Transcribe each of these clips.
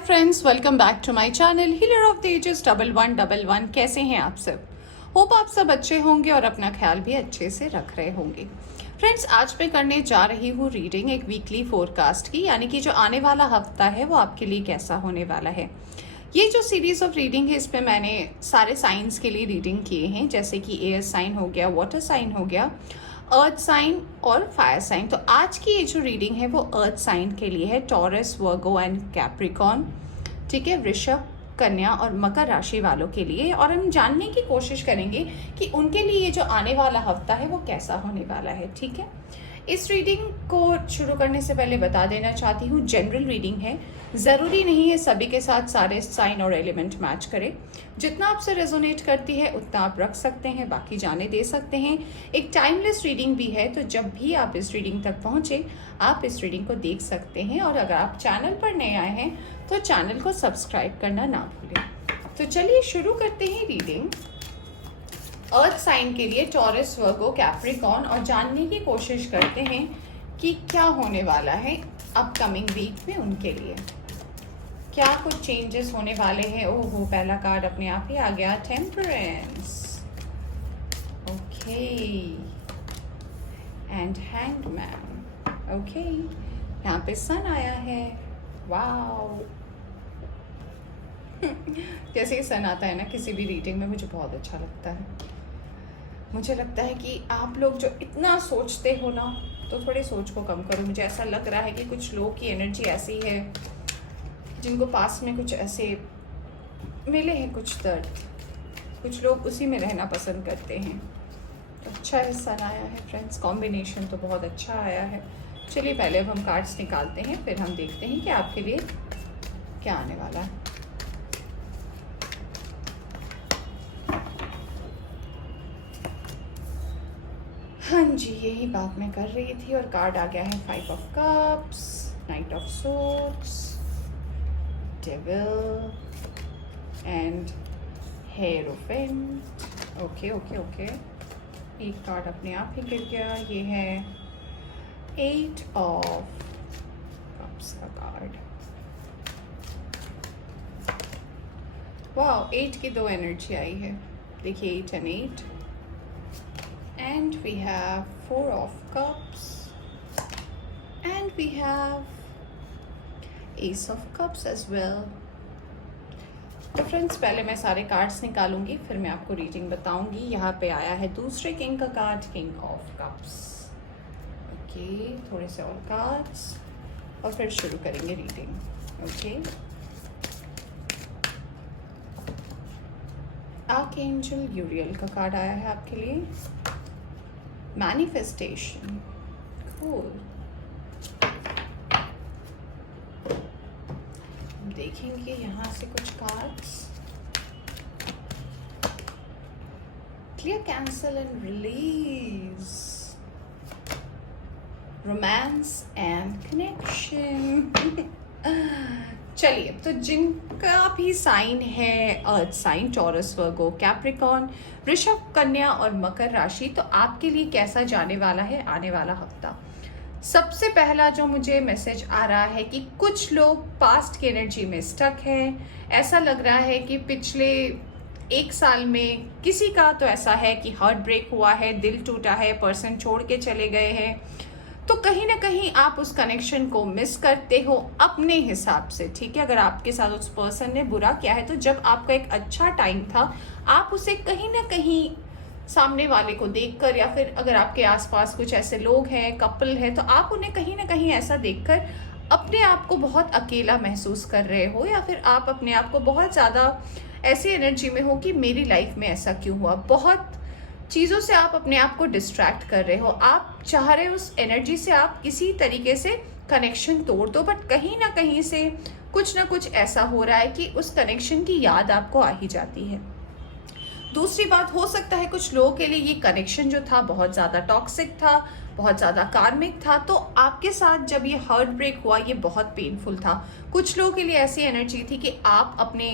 Friends, welcome back to my channel healer of the ages 1111। कैसे हैं आप सब? होप आप सब अच्छे होंगे और अपना ख्याल भी अच्छे से रख रहे होंगे। फ्रेंड्स, आज मैं करने जा रही हूँ रीडिंग एक वीकली फोरकास्ट की, यानी कि जो आने वाला हफ्ता है वो आपके लिए कैसा होने वाला है। ये जो सीरीज ऑफ रीडिंग है इसमें मैंने सारे साइंस के लिए रीडिंग किए हैं, जैसे कि एयर साइन हो गया, वाटर साइन हो गया, अर्थ साइन और फायर साइन। तो आज की ये जो रीडिंग है वो अर्थ साइन के लिए है, टॉरस, वर्गो एंड कैप्रिकॉन, ठीक है, वृषभ, कन्या और मकर राशि वालों के लिए। और हम जानने की कोशिश करेंगे कि उनके लिए ये जो आने वाला हफ्ता है वो कैसा होने वाला है, ठीक है। इस रीडिंग को शुरू करने से पहले बता देना चाहती हूँ, जनरल रीडिंग है, ज़रूरी नहीं है सभी के साथ सारे साइन और एलिमेंट मैच करें। जितना आपसे रेजोनेट करती है उतना आप रख सकते हैं, बाकी जाने दे सकते हैं। एक टाइमलेस रीडिंग भी है, तो जब भी आप इस रीडिंग तक पहुँचे आप इस रीडिंग को देख सकते हैं। और अगर आप चैनल पर नए आए हैं तो चैनल को सब्सक्राइब करना ना भूलें। तो चलिए शुरू करते हैं रीडिंग अर्थ साइन के लिए, टॉरस, वर्गो, कैप्रिकॉन, और जानने की कोशिश करते हैं कि क्या होने वाला है अपकमिंग वीक में उनके लिए। क्या कुछ चेंजेस होने वाले हैं। ओहो, पहला कार्ड अपने आप ही आ गया, temperance, okay, and hangman, okay. यहाँ पे सन आया है, वाओ। जैसे ही सन आता है ना किसी भी रीडिंग में, मुझे बहुत अच्छा लगता है। मुझे लगता है कि आप लोग जो इतना सोचते हो ना, तो थोड़ी सोच को कम करो। मुझे ऐसा लग रहा है कि कुछ लोग की एनर्जी ऐसी है जिनको पास में कुछ ऐसे मिले हैं, कुछ दर्द, कुछ लोग उसी में रहना पसंद करते हैं। तो अच्छा हिस्सा आया है फ्रेंड्स, कॉम्बिनेशन तो बहुत अच्छा आया है। चलिए पहले अब हम कार्ड्स निकालते हैं, फिर हम देखते हैं कि आपके लिए क्या आने वाला है। हाँ जी, यही बात मैं कर रही थी। और कार्ड आ गया है 5 of cups, night of swords, devil and hierophant. Okay okay okay, एक कार्ड अपने आप ही गिर गया। ये है 8 ऑफ कप्स का कार्ड। वाह, 8 की 2 एनर्जी आई है, देखिए 8 and 8। And we have 4 of cups and we have ace of cups as well. तो फ्रेंड्स, पहले मैं सारे कार्ड्स निकालूंगी, फिर मैं आपको रीडिंग बताऊंगी। यहाँ पे आया है दूसरे किंग का card, king of cups. Okay, थोड़े से और कार्ड्स और फिर शुरू करेंगे रीडिंग। ओके, आर्कएंजल यूरियल का कार्ड आया है आपके लिए, मैनिफेस्टेशन, कूल। देखेंगे यहाँ से कुछ cards. Clear, cancel and release, romance and connection. चलिए, तो जिनका भी साइन है अर्थ साइन, टॉरस, वर्गो, कैप्रिकॉन, वृषभ, कन्या और मकर राशि, तो आपके लिए कैसा जाने वाला है आने वाला हफ्ता। सबसे पहला जो मुझे मैसेज आ रहा है कि कुछ लोग पास्ट की एनर्जी में स्टक हैं। ऐसा लग रहा है कि पिछले 1 साल में किसी का तो ऐसा है कि हार्ट ब्रेक हुआ है, दिल टूटा है, पर्सन छोड़ के चले गए हैं। तो कहीं ना कहीं आप उस कनेक्शन को मिस करते हो अपने हिसाब से, ठीक है। अगर आपके साथ उस पर्सन ने बुरा किया है, तो जब आपका एक अच्छा टाइम था आप उसे कहीं ना कहीं सामने वाले को देखकर, या फिर अगर आपके आसपास कुछ ऐसे लोग हैं, कपल है, तो आप उन्हें कहीं ना कहीं ऐसा देखकर अपने आप को बहुत अकेला महसूस कर रहे हो, या फिर आप अपने आप को बहुत ज़्यादा ऐसी एनर्जी में हो कि मेरी लाइफ में ऐसा क्यों हुआ। बहुत चीज़ों से आप अपने आप को डिस्ट्रैक्ट कर रहे हो, आप चाह रहे हो उस एनर्जी से आप किसी तरीके से कनेक्शन तोड़ दो, बट कहीं ना कहीं से कुछ ना कुछ ऐसा हो रहा है कि उस कनेक्शन की याद आपको आ ही जाती है। दूसरी बात, हो सकता है कुछ लोगों के लिए ये कनेक्शन जो था बहुत ज़्यादा टॉक्सिक था, बहुत ज़्यादा कार्मिक था, तो आपके साथ जब ये हार्ट ब्रेक हुआ ये बहुत पेनफुल था। कुछ लोगों के लिए ऐसी एनर्जी थी कि आप अपने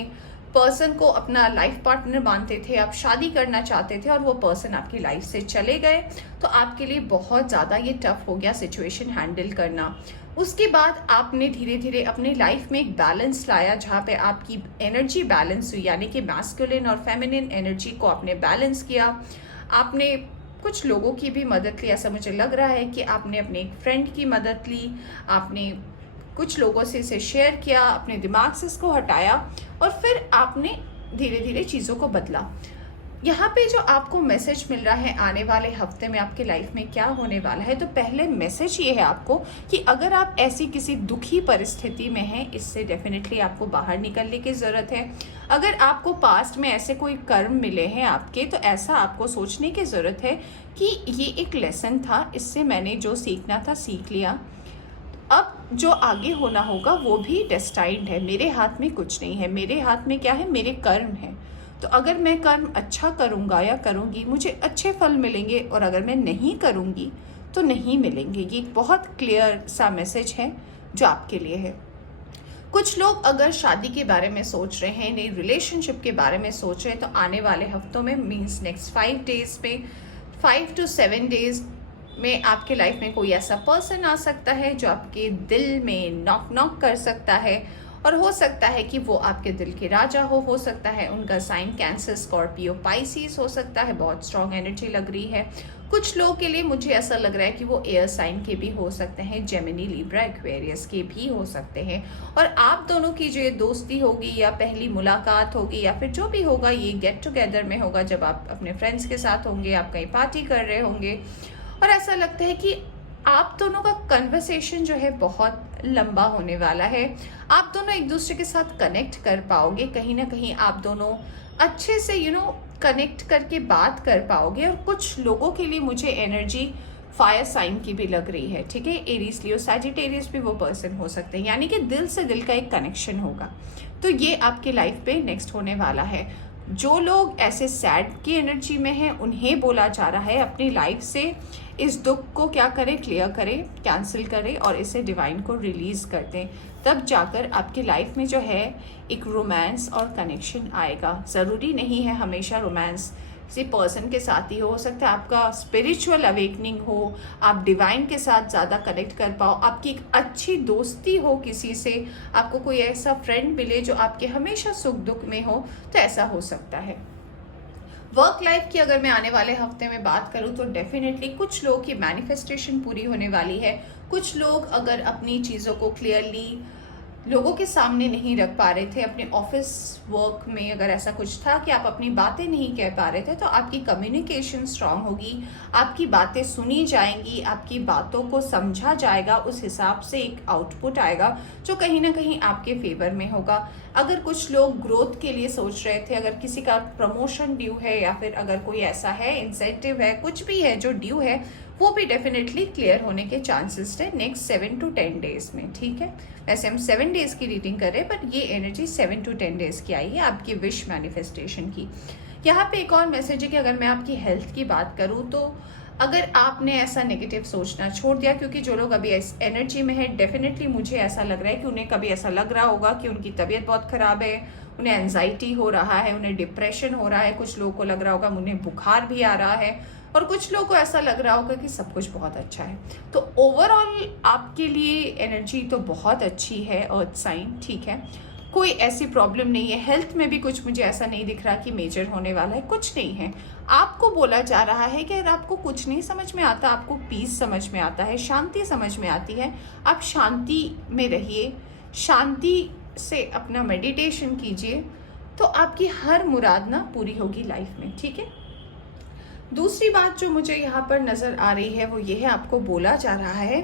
पर्सन को अपना लाइफ पार्टनर मानते थे, आप शादी करना चाहते थे और वो पर्सन आपकी लाइफ से चले गए, तो आपके लिए बहुत ज़्यादा ये टफ हो गया सिचुएशन हैंडल करना। उसके बाद आपने धीरे धीरे अपने लाइफ में एक बैलेंस लाया, जहाँ पे आपकी एनर्जी बैलेंस हुई, यानी कि मैस्कुलिन और फेमिनिन एनर्जी को आपने बैलेंस किया। आपने कुछ लोगों की भी मदद ली, ऐसा मुझे लग रहा है कि आपने अपने एक फ्रेंड की मदद ली, आपने कुछ लोगों से इसे शेयर किया, अपने दिमाग से इसको हटाया और फिर आपने धीरे धीरे चीज़ों को बदला। यहाँ पे जो आपको मैसेज मिल रहा है आने वाले हफ्ते में आपके लाइफ में क्या होने वाला है, तो पहले मैसेज ये है आपको कि अगर आप ऐसी किसी दुखी परिस्थिति में हैं, इससे डेफिनेटली आपको बाहर निकलने की ज़रूरत है। अगर आपको पास्ट में ऐसे कोई कर्म मिले हैं आपके, तो ऐसा आपको सोचने की ज़रूरत है कि ये एक लेसन था, इससे मैंने जो सीखना था सीख लिया, अब जो आगे होना होगा वो भी डेस्टाइन्ड है, मेरे हाथ में कुछ नहीं है। मेरे हाथ में क्या है? मेरे कर्म है। तो अगर मैं कर्म अच्छा करूँगा या करूँगी, मुझे अच्छे फल मिलेंगे, और अगर मैं नहीं करूँगी तो नहीं मिलेंगे। ये एक बहुत क्लियर सा मैसेज है जो आपके लिए है। कुछ लोग अगर शादी के बारे में सोच रहे हैं, नई रिलेशनशिप के बारे में सोच रहे हैं, तो आने वाले हफ्तों में, मीन्स नेक्स्ट 5 डेज में, 5 to 7 डेज में आपके लाइफ में कोई ऐसा पर्सन आ सकता है जो आपके दिल में नॉक नॉक कर सकता है, और हो सकता है कि वो आपके दिल के राजा हो सकता है उनका साइन कैंसर, स्कॉर्पियो, पाइसिस हो सकता है। बहुत स्ट्रॉन्ग एनर्जी लग रही है। कुछ लोगों के लिए मुझे ऐसा लग रहा है कि वो एयर साइन के भी हो सकते हैं, जेमिनी, लिब्रा, एक्वेरियस के भी हो सकते हैं। और आप दोनों की जो ये दोस्ती होगी या पहली मुलाकात होगी या फिर जो भी होगा, ये गेट टुगेदर में होगा, जब आप अपने फ्रेंड्स के साथ होंगे, आप कहीं पार्टी कर रहे होंगे, और ऐसा लगता है कि आप दोनों का कन्वर्सेशन जो है बहुत लंबा होने वाला है। आप दोनों एक दूसरे के साथ कनेक्ट कर पाओगे, कहीं ना कहीं आप दोनों अच्छे से कनेक्ट करके बात कर पाओगे। और कुछ लोगों के लिए मुझे एनर्जी फायर साइन की भी लग रही है, ठीक है। एरीज, लियो, सैजिटेरियस भी वो पर्सन हो सकते हैं, यानी कि दिल से दिल का एक कनेक्शन होगा। तो ये आपके लाइफ पे नेक्स्ट होने वाला है। जो लोग ऐसे सैड की एनर्जी में हैं, उन्हें बोला जा रहा है अपनी लाइफ से इस दुख को क्या करें, क्लियर करें, कैंसिल करें और इसे डिवाइन को रिलीज़ कर दें। तब जाकर आपकी लाइफ में जो है एक रोमांस और कनेक्शन आएगा। ज़रूरी नहीं है हमेशा रोमांस किसी पर्सन के साथ ही हो सकता है आपका स्पिरिचुअल अवेकनिंग हो, आप डिवाइन के साथ ज़्यादा कनेक्ट कर पाओ, आपकी एक अच्छी दोस्ती हो किसी से, आपको कोई ऐसा फ्रेंड मिले जो आपके हमेशा सुख दुख में हो, तो ऐसा हो सकता है। वर्क लाइफ की अगर मैं आने वाले हफ्ते में बात करूं तो डेफिनेटली कुछ लोगों की मैनिफेस्टेशन पूरी होने वाली है। कुछ लोग अगर अपनी चीज़ों को क्लियरली लोगों के सामने नहीं रख पा रहे थे, अपने ऑफिस वर्क में अगर ऐसा कुछ था कि आप अपनी बातें नहीं कह पा रहे थे, तो आपकी कम्युनिकेशन स्ट्रांग होगी, आपकी बातें सुनी जाएंगी, आपकी बातों को समझा जाएगा, उस हिसाब से एक आउटपुट आएगा जो कहीं ना कहीं आपके फेवर में होगा। अगर कुछ लोग ग्रोथ के लिए सोच रहे थे, अगर किसी का प्रमोशन ड्यू है या फिर अगर कोई ऐसा है इंसेंटिव है, कुछ भी है जो ड्यू है, वो भी डेफिनेटली क्लियर होने के चांसेस है नेक्स्ट 7 to 10 डेज में, ठीक है। वैसे हम 7 डेज की रीडिंग कर रहे हैं, पर ये एनर्जी 7 to 10 डेज की आई है आपकी विश मैनिफेस्टेशन की। यहाँ पे एक और मैसेज है कि अगर मैं आपकी हेल्थ की बात करूँ, तो अगर आपने ऐसा नेगेटिव सोचना छोड़ दिया, क्योंकि जो लोग अभी इस एनर्जी में है, डेफिनेटली मुझे ऐसा लग रहा है कि उन्हें कभी ऐसा लग रहा होगा कि उनकी तबीयत बहुत ख़राब है, उन्हें एंजाइटी हो रहा है, उन्हें डिप्रेशन हो रहा है, कुछ लोगों को लग रहा होगा उन्हें बुखार भी आ रहा है, और कुछ लोगों को ऐसा लग रहा होगा कि सब कुछ बहुत अच्छा है। तो ओवरऑल आपके लिए एनर्जी तो बहुत अच्छी है, अर्थ साइन, ठीक है। कोई ऐसी प्रॉब्लम नहीं है, हेल्थ में भी कुछ मुझे ऐसा नहीं दिख रहा कि मेजर होने वाला है, कुछ नहीं है। आपको बोला जा रहा है कि अगर आपको कुछ नहीं समझ में आता, आपको पीस समझ में आता है, शांति समझ में आती है, आप शांति में रहिए, शांति से अपना मेडिटेशन कीजिए, तो आपकी हर मुराद ना पूरी होगी लाइफ में, ठीक है। दूसरी बात जो मुझे यहाँ पर नज़र आ रही है वो ये है, आपको बोला जा रहा है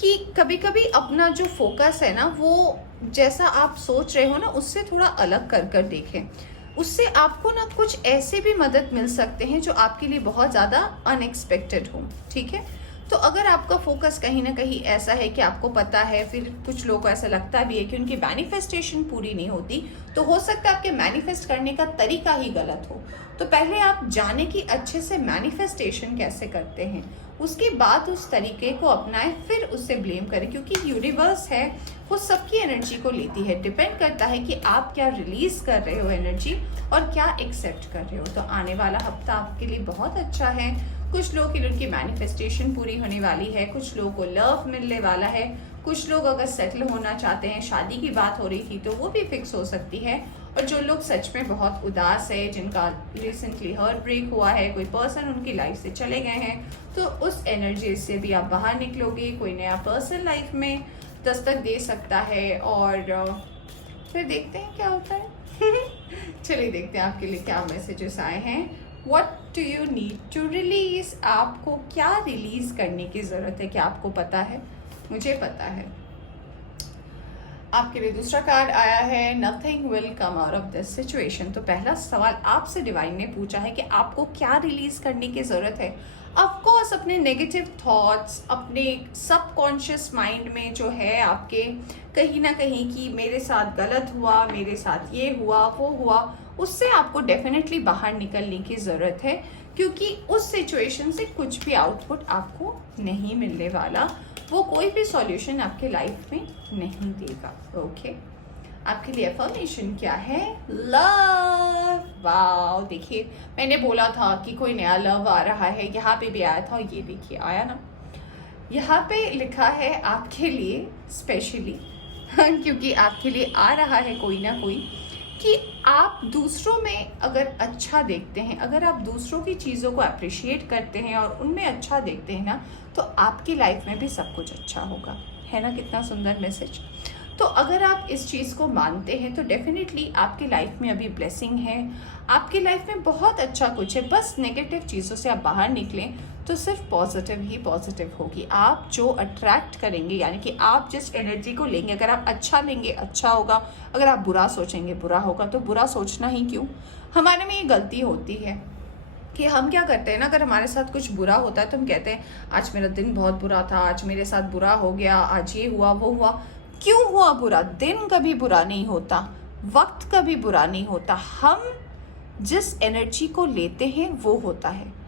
कि कभी कभी अपना जो फोकस है ना, वो जैसा आप सोच रहे हो ना, उससे थोड़ा अलग कर कर देखें। उससे आपको ना कुछ ऐसे भी मदद मिल सकते हैं जो आपके लिए बहुत ज़्यादा अनएक्सपेक्टेड हो, ठीक है। तो अगर आपका फोकस कहीं ना कहीं ऐसा है कि आपको पता है, फिर कुछ लोगों को ऐसा लगता भी है कि उनकी मैनिफेस्टेशन पूरी नहीं होती, तो हो सकता है आपके मैनिफेस्ट करने का तरीका ही गलत हो। तो पहले आप जाने कि अच्छे से मैनिफेस्टेशन कैसे करते हैं, उसके बाद उस तरीके को अपनाएं, फिर उससे ब्लेम करें, क्योंकि यूनिवर्स है वो सबकी एनर्जी को लेती है। डिपेंड करता है कि आप क्या रिलीज कर रहे हो एनर्जी और क्या एक्सेप्ट कर रहे हो। तो आने वाला हफ्ता आपके लिए बहुत अच्छा है। कुछ लोगों के लिए उनकी मैनिफेस्टेशन पूरी होने वाली है, कुछ लोगों को लव मिलने वाला है, कुछ लोग अगर सेटल होना चाहते हैं, शादी की बात हो रही थी तो वो भी फिक्स हो सकती है। और जो लोग सच में बहुत उदास है, जिनका रिसेंटली हार्ट ब्रेक हुआ है, कोई पर्सन उनकी लाइफ से चले गए हैं, तो उस एनर्जी से भी आप बाहर निकलोगे। कोई नया पर्सन लाइफ में दस्तक दे सकता है और फिर देखते हैं क्या होता है। चलिए देखते हैं आपके लिए क्या मैसेजेस आए हैं। What do you need to release? आपको क्या रिलीज करने की ज़रूरत है, क्या आपको पता है? मुझे पता है। आपके लिए दूसरा कार्ड आया है, nothing will come out of this situation. तो पहला सवाल आपसे डिवाइन ने पूछा है कि आपको क्या रिलीज करने की ज़रूरत है। ऑफकोर्स अपने नेगेटिव थॉट्स, अपने सबकॉन्शियस माइंड में जो है आपके कहीं ना कहीं कि मेरे साथ गलत हुआ, मेरे साथ ये हुआ वो हुआ, उससे आपको डेफिनेटली बाहर निकलने की ज़रूरत है, क्योंकि उस सिचुएशन से कुछ भी आउटपुट आपको नहीं मिलने वाला। वो कोई भी सॉल्यूशन आपके लाइफ में नहीं देगा। ओके, आपके लिए अफर्मेशन क्या है? लव। वाओ, देखिए मैंने बोला था कि कोई नया लव आ रहा है, यहाँ पे भी आया था, ये देखिए आया ना। यहाँ पे लिखा है आपके लिए स्पेशली क्योंकि आपके लिए आ रहा है कोई ना कोई, कि आप दूसरों में अगर अच्छा देखते हैं, अगर आप दूसरों की चीज़ों को अप्रिशिएट करते हैं और उनमें अच्छा देखते हैं ना, तो आपकी लाइफ में भी सब कुछ अच्छा होगा। है ना कितना सुंदर मैसेज। तो अगर आप इस चीज़ को मानते हैं तो डेफिनेटली आपकी लाइफ में अभी ब्लेसिंग है, आपकी लाइफ में बहुत अच्छा कुछ है। बस नेगेटिव चीज़ों से आप बाहर निकलें तो सिर्फ पॉजिटिव ही पॉजिटिव होगी। आप जो अट्रैक्ट करेंगे, यानी कि आप जिस एनर्जी को लेंगे, अगर आप अच्छा लेंगे अच्छा होगा, अगर आप बुरा सोचेंगे बुरा होगा। तो बुरा सोचना ही क्यों, हमारे में ये गलती होती है कि हम क्या करते हैं ना, अगर हमारे साथ कुछ बुरा होता है तो हम कहते हैं आज मेरा दिन बहुत बुरा था, आज मेरे साथ बुरा हो गया, आज ये हुआ वो हुआ। क्यों हुआ बुरा? दिन कभी बुरा नहीं होता, वक्त कभी बुरा नहीं होता। हम जिस एनर्जी को लेते हैं वो होता है।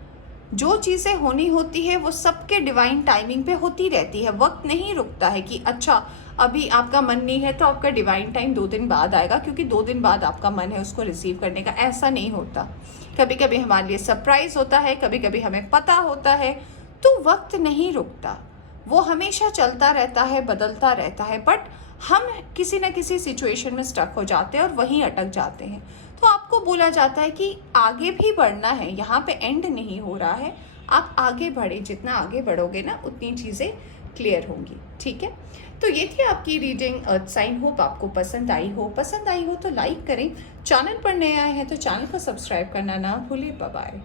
जो चीज़ें होनी होती है वो सबके डिवाइन टाइमिंग पे होती रहती है। वक्त नहीं रुकता है कि अच्छा अभी आपका मन नहीं है तो आपका डिवाइन टाइम 2 दिन बाद आएगा, क्योंकि 2 दिन बाद आपका मन है उसको रिसीव करने का। ऐसा नहीं होता। कभी कभी हमारे लिए सरप्राइज होता है, कभी कभी हमें पता होता है। तो वक्त नहीं रुकता, वो हमेशा चलता रहता है, बदलता रहता है। बट हम किसी न किसी सिचुएशन में स्टक हो जाते हैं और वहीं अटक जाते हैं। तो आपको बोला जाता है कि आगे भी बढ़ना है, यहाँ पे एंड नहीं हो रहा है, आप आगे बढ़े। जितना आगे बढ़ोगे ना उतनी चीज़ें क्लियर होंगी। ठीक है, तो ये थी आपकी रीडिंग अर्थ साइन। होप आपको पसंद आई हो तो लाइक करें। चैनल पर नए आए हैं तो चैनल को सब्सक्राइब करना ना भूलिए। Bye bye.